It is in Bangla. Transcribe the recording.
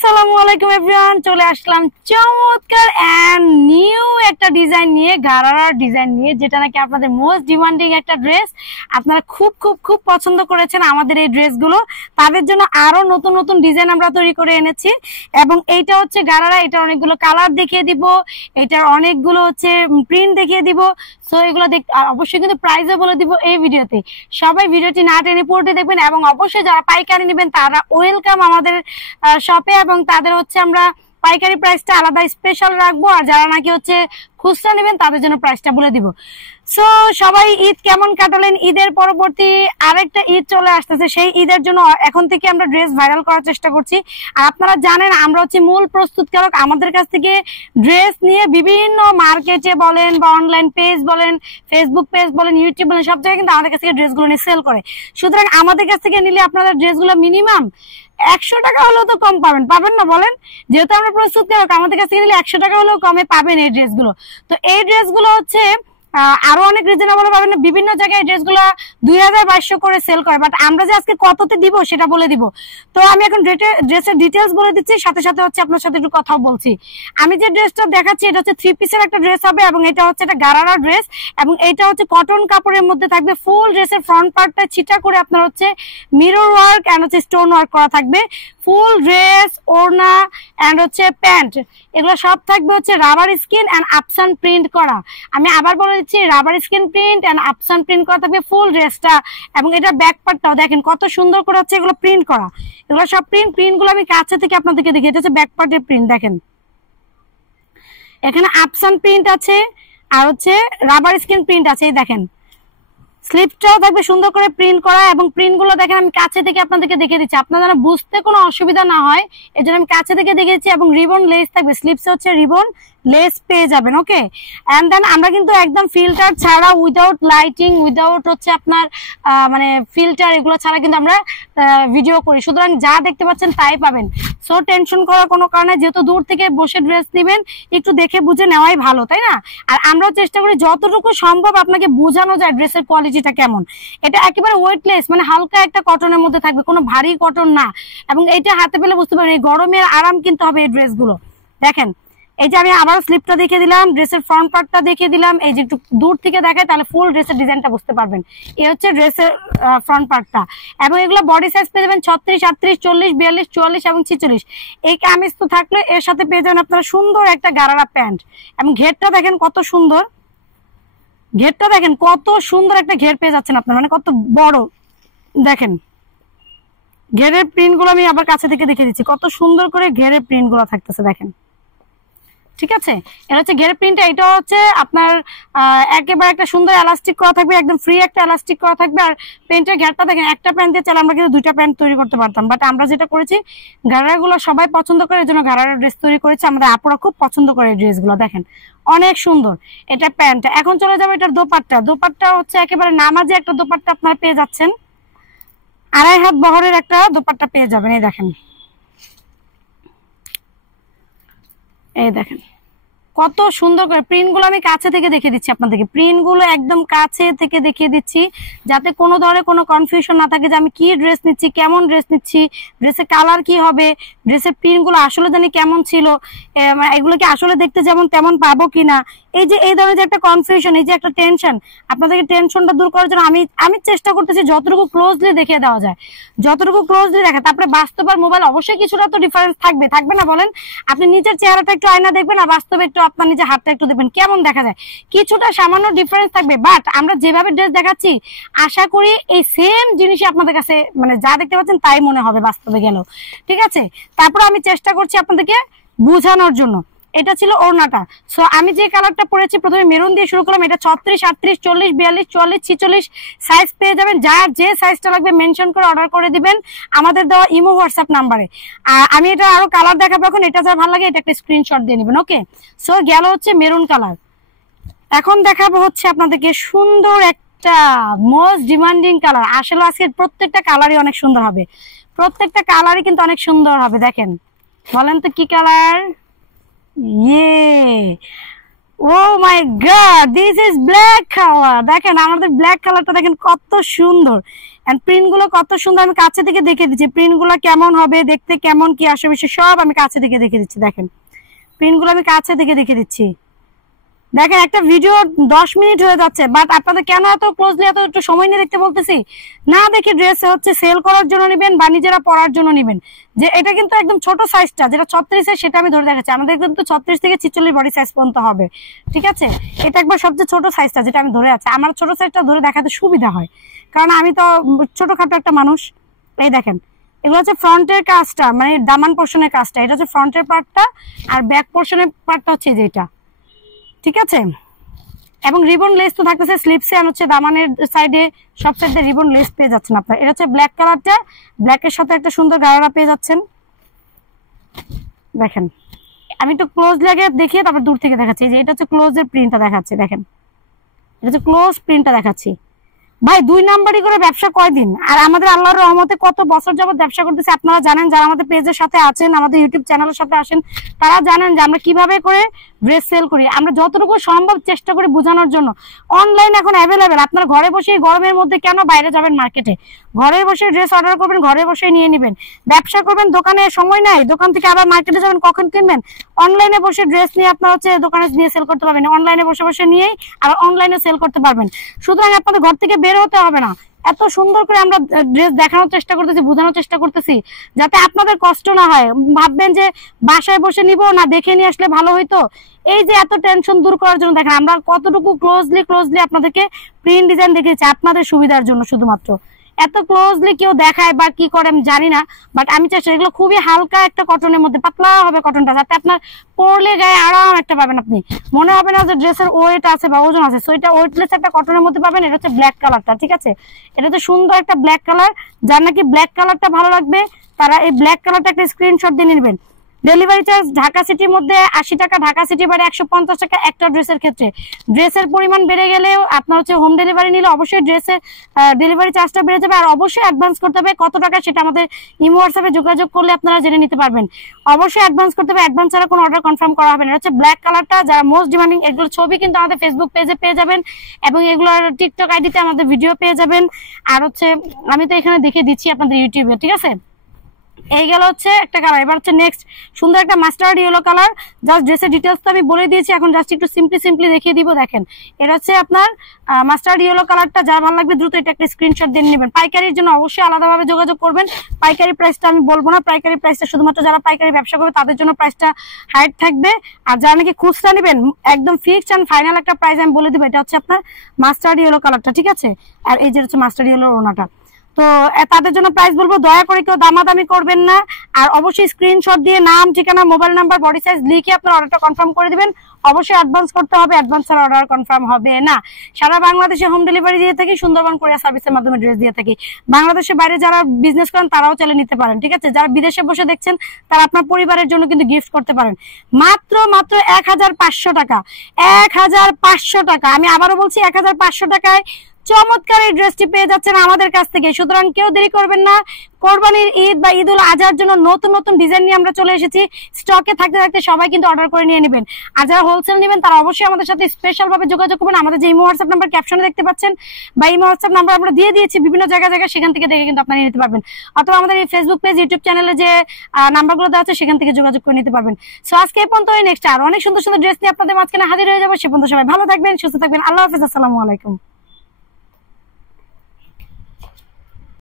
আসসালামু আলাইকুম এভরিওয়ান, চলে আসলাম চমৎকার এন্ড নিউ একটা ডিজাইন নিয়ে, গারারার ডিজাইন নিয়ে, যেটা নাকি আপনাদের মোস্ট ডিমান্ডিং একটা ড্রেস। আপনারা খুব খুব খুব পছন্দ করেছেন আমাদের এই ড্রেসগুলো। তাদের জন্য আরো নতুন নতুন ডিজাইন আমরা তৈরি করে এনেছি। এবং এইটা হচ্ছে গারারা, এটা অনেকগুলো কালার দেখিয়ে দিব, এটার অনেকগুলো হচ্ছে প্রিন্ট দেখিয়ে দিব। সো এগুলো অবশ্যই কিন্তু প্রাইসও বলে দিব এই ভিডিওতে। সবাই ভিডিওটি না টেনে পুরোটি দেখবেন এবং অবশ্যই যারা পাইকারি নেবেন তারা ওয়েলকাম আমাদের শপে, এবং তাদের হচ্ছে আমরা পাইকারি প্রাইসটা আলাদা স্পেশাল রাখবো, আর যারা নাকি হচ্ছে খুচরা নেবেন তাদের জন্য প্রাইসটা বলে দিব। সো সবাই ঈদ কেমন কাটালেন? ঈদের পরবর্তী আরেকটা ঈদ চলে আসতেছে, সেই ঈদের জন্য এখন থেকে আমরা ড্রেস ভাইরাল করার চেষ্টা করছি। আর আপনারা জানেন আমরা হচ্ছে মূল প্রস্তুতকারক, আমাদের কাছ থেকে ড্রেস নিয়ে বিভিন্ন মার্কেটে বলেন বা অনলাইন পেজ বলেন, ফেসবুক পেজ বলেন, ইউটিউব বলেন, সব জায়গায় কিন্তু আমাদের কাছ থেকে ড্রেসগুলো নিয়ে সেল করে। সুতরাং আমাদের কাছ থেকে নিলে আপনাদের ড্রেসগুলো মিনিমাম 100 টাকা হলেও তো কম পাবেন না বলেন? যেহেতু আমরা প্রস্তুত করি, আমাদের কাছে নিলে 100 টাকা হলেও কমে পাবেন এই ড্রেসগুলো। তো এই ড্রেসগুলো হচ্ছে আরো অনেক রিজনেবল পাবেন। বিভিন্ন জায়গায় ড্রেসগুলো 2000-2200 করে সেল করে, বাট আমরা যে আজকে কততে দিব সেটা বলে দিব। তো আমি এখন ড্রেসের ডিটেলস বলে দিচ্ছি, সাথে সাথে হচ্ছে আপনার সাথে একটু কথাও বলছি। আমি যে ড্রেসটা দেখাচ্ছি এটা হচ্ছে 3 পিসের একটা ড্রেস হবে, এবং এটা হচ্ছে একটা গারারা ড্রেস, এবং এটা হচ্ছে কটন কাপড়ের মধ্যে থাকবে। ফুল ড্রেসের ফ্রন্ট পার্টটা ছিটা করে আপনার হচ্ছে মিরর ওয়ার্ক এন্ড হচ্ছে স্টোন ওয়ার্ক করা থাকবে। ফুল ড্রেস, ওড়না এন্ড হচ্ছে প্যান্ট, এগুলো সব থাকবে হচ্ছে রাবার স্কিন এন্ড আপসান প্রিন্ট করা। আমি আবার বলে দিচ্ছি, রাবার স্কিন প্রিন্ট এন্ড আপসান প্রিন্ট করা থাকবে ফুল ড্রেসটা। এবং এটা ব্যাক পার্টটাও দেখেন কত সুন্দর করে হচ্ছে এগুলো প্রিন্ট করা। এগুলো সব প্রিন্টগুলো আমি কাছে থেকে আপনাদেরকে দেখি। এটা হচ্ছে ব্যাক পার্টের প্রিন্ট, দেখেন এখানে আপসান প্রিন্ট আছে আর হচ্ছে রাবার স্কিন প্রিন্ট আছে। এই দেখেন স্লিপটাও থাকবে সুন্দর করে প্রিন্ট করা, এবং প্রিন্টগুলো দেখেন আমি কাছে থেকে আপনাদেরকে দেখে দিচ্ছি, আপনারা যেন বুঝতে কোনো অসুবিধা না হয় এই জন্য আমি কাছে থেকে দেখে দিচ্ছি। এবং রিবন লেস থাকবে, স্লিপসে হচ্ছে রিবন লেস পেয়ে যাবেন। ওকে, এন্ড দেন আমরা কিন্তু একদম ফিল্টার ছাড়া, উইদাউট লাইটিং, উইদাউট হচ্ছে আপনার মানে ফিল্টার, এগুলো ছাড়া কিন্তু আমরা ভিডিও করি। সুতরাং যা দেখতে পাচ্ছেন তাই পাবেন। সো টেনশন করার কোনো কারণে, যেহেতু দূর থেকে বসে ড্রেস নেবেন একটু দেখে বুঝে নেওয়াই ভালো, তাই না? আর আমরাও চেষ্টা করি যতটুকু সম্ভব আপনাকে বোঝানো যায় ড্রেসের কোয়ালিটিটা কেমন। এটা একেবারে ওয়েটলেস, মানে হালকা একটা কটনের মধ্যে থাকবে, কোনো ভারী কটন না। এবং এইটা হাতে পেলে বুঝতে পারেন এই গরমের আরাম কিন্তু হবে এই ড্রেসগুলো। দেখেন এই যে আমি আবার স্লিপটা দেখিয়ে দিলাম, ড্রেসের ফ্রন্ট পার্টটা দেখিয়ে দিলাম। এই যে একটু দূর থেকে দেখায় তাহলে ফুল ড্রেসের ডিজাইনটা বুঝতে পারবেন। এই হচ্ছে ড্রেসের ফ্রন্ট পার্টটা। এবং এগুলো বডি সাইজ পেয়ে যাবেন 36, 38, 40, 42, 44 এবং 46। এই কামিজ তো থাকলে এর সাথে পেয়ে যাবেন আপনারা সুন্দর একটা গারারা প্যান্ট। এবং ঘেরটা দেখেন কত সুন্দর, ঘেরটা দেখেন কত সুন্দর একটা ঘের পেয়ে যাচ্ছেন আপনারা, মানে কত বড়। দেখেন ঘেরের প্রিন্টগুলো আমি আবার কাছে থেকে দেখিয়ে দিচ্ছি, কত সুন্দর করে ঘেরের প্রিন্টগুলো থাকতেছে দেখেন। ঠিক আছে, এটা হচ্ছে ঘেরের প্রিন্টটা। এটা হচ্ছে আপনার একেবারে একটা সুন্দর এলাস্টিক করা থাকবে, একদম ফ্রি একটা এলাস্টিক করা থাকবে। আর প্যান্টের ঘেরটা দেখেন, একটা প্যান্ট দিয়ে চাইলে আমরা কিন্তু 2টা প্যান্ট তৈরি করতে পারতাম, বাট আমরা যেটা করেছি গারারাগুলো সবাই পছন্দ করে, এই জন্য গারারা ড্রেস তৈরি করেছি। আমাদের আপুরা খুব পছন্দ করে এই ড্রেসগুলো, দেখেন অনেক সুন্দর। এটা প্যান্টটা। এখন চলে যাবে এটার দোপাট্টা। দোপাট্টা হচ্ছে একেবারে নামাজি একটা দোপাট্টা আপনারা পেয়ে যাচ্ছেন, 2.5 হাত বহরের একটা দোপাট্টা পেয়ে যাবেন। এই দেখেন, এই দেখেন কত সুন্দর করে প্রিন্টগুলো আমি কাছে থেকে দেখিয়ে দিচ্ছি আপনাদেরকে। প্রিন্টগুলো একদম কাছে থেকে দেখিয়ে দিচ্ছি যাতে কোনো ধরনের কোনো কনফিউশন না থাকে যে আমি কি ড্রেস নিচ্ছি, কেমন ড্রেস নিচ্ছি, ড্রেসের কালার কি হবে, ড্রেসের প্রিন্টগুলো আসলে জানি কেমন ছিল, এগুলো কি আসলে দেখতে যেমন তেমন পাবো কিনা। এই যে এই ধরনের যে একটা কনফিউশন, এই যে একটা টেনশন, আপনাদেরকে টেনশনটা দূর করার জন্য আমি চেষ্টা করতেছি যতটুকু ক্লোজলি দেখিয়ে দেওয়া যায়, যতটুকু ক্লোজলি দেখা। তারপরে বাস্তব আর মোবাইল অবশ্যই কিছুটা তো ডিফারেন্স থাকবে না বলেন? আপনি নিজের চেহারাটা একটু আয়না দেখবেন আর বাস্তবে একটু আপনার নিজের হাতটা একটু দেখবেন কেমন দেখা যায়, কিছুটা সামান্য ডিফারেন্স থাকবে। বাট আমরা যেভাবে ড্রেস দেখাচ্ছি আশা করি এই সেম জিনিসই আপনাদের কাছে মানে যা দেখতে পাচ্ছেন তাই মনে হবে বাস্তবে গেলেও। ঠিক আছে, তারপর আমি চেষ্টা করছি আপনাদেরকে বোঝানোর জন্য। এটা ছিল ওড়নাটা। সো আমি যে কালারটা পরেছি প্রথমে মেরুন দিয়ে শুরু করলাম। এটা 36, 38, 40, 42, 44, 46 সাইজ পেয়ে যাবেন। যার যে সাইজটা লাগবে মেনশন করে অর্ডার করে দিবেন আমাদের দেওয়া ইমো হোয়াটসঅ্যাপ নাম্বারে। আর আমি এটা আরো কালার দেখাবো, এখন এটা যা ভালো লাগে এটা একটা স্ক্রিনশট দিয়ে নেবেন। ওকে, সো গেল হচ্ছে মেরুন কালার। এখন দেখাবো হচ্ছে আপনাদেরকে সুন্দর একটা মোস্ট ডিমান্ডিং কালার। আসলে আজকে প্রত্যেকটা কালারই অনেক সুন্দর হবে, প্রত্যেকটা কালারই কিন্তু অনেক সুন্দর হবে। দেখেন বলেন তো কি কালার? ইয়ে oh my god, this is black colour. দেখেন আমাদের ব্ল্যাক কালারটা দেখেন কত সুন্দর, এন্ড প্রিন্ট গুলো কত সুন্দর। আমি কাছে থেকে দেখে দিচ্ছি প্রিন্ট গুলো কেমন হবে, দেখতে কেমন কি আসে বিষয় সব আমি কাছে থেকে দেখে দিচ্ছি। দেখেন প্রিন্ট গুলো আমি কাছে থেকে দেখে দিচ্ছি। দেখেন একটা ভিডিও 10 মিনিট হয়ে যাচ্ছে, বাট আপনাদের কেন এত ক্লোজলি এত একটু সময় নিয়ে দেখতে বলতেছি না। দেখি ড্রেস হচ্ছে সেল করার জন্য নিবেন বা নিজেরা পরার জন্য নিবেন। যে এটা কিন্তু একদম ছোট সাইজটা, যেটা 36 সেটা আমি ধরে দেখাচ্ছি। আমাদের কিন্তু 36 থেকে 46 বডি সাইজ পর্যন্ত হবে, ঠিক আছে। এটা একবার সবচেয়ে ছোট সাইজটা যেটা আমি ধরে আছি, আমার ছোট সাইজটা ধরে দেখাতে সুবিধা হয়, কারণ আমি তো ছোটখাটো একটা মানুষ। এই দেখেন এগুলো হচ্ছে ফ্রন্টের কাজটা, মানে দামান পোর্শনের কাজটা। এটা হচ্ছে ফ্রন্টের পার্টটা, আর ব্যাক পোর্শনের পার্টটা হচ্ছে যেটা, ঠিক আছে। এবং রিবন লেস তো থাকতেছে স্লিপসে, আর হচ্ছে দামানের সাইডে সব সাইডে রিবন লেস পেয়ে যাচ্ছেন আপনারা। এটা হচ্ছে ব্ল্যাক কালারটা, ব্ল্যাকের সাথে একটা সুন্দর গাড়া পেয়ে যাচ্ছেন। দেখেন আমি একটু ক্লোজলি আগে দেখিয়ে তারপর দূর থেকে দেখাচ্ছি। যে এটা হচ্ছে ক্লোজের প্রিন্টটা দেখাচ্ছে, দেখেন এটা হচ্ছে ক্লোজ প্রিন্টটা দেখাচ্ছি। ভাই 2 নাম্বারই করে ব্যবসা কয়দিন, আর আমাদের আল্লাহর রহমতে কত বছর যাবত ব্যবসা করতেছি আপনারা জানেন। যারা আমাদের পেজের সাথে আছেন, আমাদের ইউটিউব চ্যানেলের সাথে আসেন, তারা জানেন যে আমরা কিভাবে করে ড্রেস সেল করি। আমরা যতটুকু সম্ভব চেষ্টা করি বোঝানোর জন্য। অনলাইন এখন অ্যাভেলেবেল, আপনারা ঘরে বসে গরমের মধ্যে কেন বাইরে যাবেন মার্কেটে, ঘরে বসে ড্রেস অর্ডার করবেন, ঘরে বসে নিয়ে নেবেন। ব্যবসা করবেন, দোকানে সময় নাই, দোকান থেকে আবার মার্কেটে যাবেন, কখন কিনবেন। অনলাইনে বসে ড্রেস নিয়ে আপনারা হচ্ছে দোকানে নিয়ে সেল করতে পারবেন, অনলাইনে বসে বসে নিয়েই আর অনলাইনে সেল করতে পারবেন। সুতরাং আপনাদের ঘর থেকে বের হতে হবে না। এত সুন্দর করে আমরা ড্রেস দেখানোর চেষ্টা করতেছি, বোঝানোর চেষ্টা করতেছি, যাতে আপনাদের কষ্ট না হয়। ভাববেন যে বাসায় বসে নিব না, দেখে নিয়ে আসলে ভালো হইতো, এই যে এত টেনশন দূর করার জন্য দেখেন আমরা কতটুকু ক্লোজলি আপনাদেরকে প্রিন্ট ডিজাইন দেখিয়েছি আপনাদের সুবিধার জন্য। শুধুমাত্র এত ক্লোজলি কেউ দেখায় বা কি করে আমি জানি না, বাট আমি চেষ্টা, এগুলো খুবই হালকা একটা কটনের মধ্যে, পাতলা হবে কটনটা, যাতে আপনার পরলে গায়ে আরাম একটা পাবেন। আপনি মনে হবে না যে ড্রেসের ওয়েট আছে বা ওজন আছে। সো এটা ওয়েটলেস একটা কটনের মধ্যে পাবেন। এটা হচ্ছে ব্ল্যাক কালারটা, ঠিক আছে। এটা হচ্ছে সুন্দর একটা ব্ল্যাক কালার। যার নাকি ব্ল্যাক কালারটা ভালো লাগবে তারা এই ব্ল্যাক কালারটা একটা স্ক্রিনশট দিয়ে নেবেন। ডেলিভারি চার্জ ঢাকা সিটির মধ্যে 80 টাকা, ঢাকা সিটি বাইরে 150 টাকা একটা ড্রেসের ক্ষেত্রে। ড্রেসের পরিমাণ বেড়ে গেলেও আপনার হচ্ছে হোম ডেলিভারি নিলে অবশ্যই ড্রেসের ডেলিভারি চার্জটা বেড়ে যাবে। আর অবশ্যই অ্যাডভান্স করতে হবে। কত টাকা সেটা আমাদের ইমো হোয়াটসঅ্যাপে যোগাযোগ করলে আপনারা জেনে নিতে পারবেন। অবশ্যই অ্যাডভান্স করতে হবে, অ্যাডভান্স ছাড়া কোনো অর্ডার কনফার্ম করা হবে না। এটা হচ্ছে ব্ল্যাক কালারটা, যারা মোস্ট ডিমান্ডিং। এগুলোর ছবি কিন্তু আমাদের ফেসবুক পেজে পেয়ে যাবেন, এবং এগুলোর টিকটক আইডিতে আমাদের ভিডিও পেয়ে যাবেন। আর হচ্ছে আমি তো এখানে দেখে দিচ্ছি আপনাদের ইউটিউবে, ঠিক আছে। এই গেল হচ্ছে একটা কালার। এবার হচ্ছে নেক্সট সুন্দর একটা মাস্টার্ড ইয়েলো কালার। জাস্ট ড্রেসের ডিটেলস তো আমি বলে দিয়েছি, এখন জাস্ট একটু সিম্পলি দেখিয়ে দিব। দেখেন এটা হচ্ছে আপনার মাস্টার্ড ইয়েলো কালারটা। যার ভালো লাগবে দ্রুত এটা একটা স্ক্রিনশট দিয়ে নেবেন। পাইকারির জন্য অবশ্যই আলাদাভাবে যোগাযোগ করবেন। পাইকারি প্রাইসটা আমি বলবো না, পাইকারি প্রাইসটা শুধুমাত্র যারা পাইকারি ব্যবসা করবে তাদের জন্য প্রাইসটা হাইট থাকবে। আর যারা নাকি খুচরা নেবেন একদম ফিক্সড অ্যান্ড ফাইনাল একটা প্রাইস আমি বলে দিব। এটা হচ্ছে আপনার মাস্টার্ড ইয়েলো কালারটা, ঠিক আছে। আর এই যে হচ্ছে মাস্টার্ড ইয়েলো ওনাটা, তো তাদের জন্য প্রাইস বলবো, দয়া করে কেউ দামাদামি করবেন না। আর অবশ্যই স্ক্রিনশট দিয়ে নাম, ঠিকানা, মোবাইল নাম্বার, বডি সাইজ লিখে আপনার অর্ডারটা কনফার্ম করে দিবেন। অবশ্যই অ্যাডভান্স করতে হবে, অ্যাডভান্স ছাড়া অর্ডার কনফার্ম হবে না। সারা বাংলাদেশে হোম ডেলিভারি দিয়ে থাকি, সুন্দরবন কোরিয়ার সার্ভিসের মাধ্যমে ড্রেস দিয়ে থাকি। বাংলাদেশের বাইরে যারা বিজনেস করেন তারাও চাইলে নিতে পারেন, ঠিক আছে। যারা বিদেশে বসে দেখছেন তারা আপনার পরিবারের জন্য কিন্তু গিফট করতে পারেন। মাত্র 1500 টাকা, 1500 টাকা। আমি আবারও বলছি 1500 টাকায় চমৎকার এই ড্রেসটি পেয়ে যাচ্ছেন আমাদের কাছ থেকে। সুতরাং কেউ দেরি করবেন না। কোরবানির ঈদ বা ঈদ উল আজহার জন্য নতুন নতুন ডিজাইন নিয়ে আমরা চলে এসেছি। স্টকে থাকতে থাকতে সবাই কিন্তু অর্ডার করে নিয়ে নেবেন। আর যারা হোলসেল নেবেন তারা অবশ্যই আমাদের সাথে স্পেশাল ভাবে যোগাযোগ করবেন। আমাদের যে ইমো হোয়াটসঅ্যাপ নাম্বার ক্যাপশনে দেখতে পাচ্ছেন, বা ইমো হোয়াটসঅ্যাপ নাম্বার আমরা দিয়ে দিয়েছি বিভিন্ন জায়গায়, সেখান থেকে দেখে কিন্তু আপনারা নিতে পারবেন। অথবা আমাদের এই ফেসবুক পেজ, ইউটিউব চ্যানেলে যে নাম্বারগুলো দেওয়া আছে সেখান থেকে যোগাযোগ করে নিতে পারবেন। সো আজকে এই পর্যন্ত, নেক্সট আর অনেক সুন্দর সুন্দর ড্রেস নিয়ে আপনাদের মাঝখানে হাজির হয়ে যাবো। সে পর্যন্ত সবাই ভালো থাকবেন, সুস্থ থাকবেন। আল্লাহ হাফেজ, আসসালামু আলাইকুম।